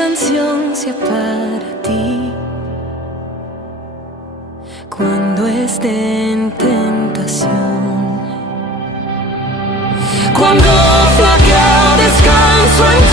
canción sea para ti. Cuando esté en tentación, cuando flaqueo, descanso en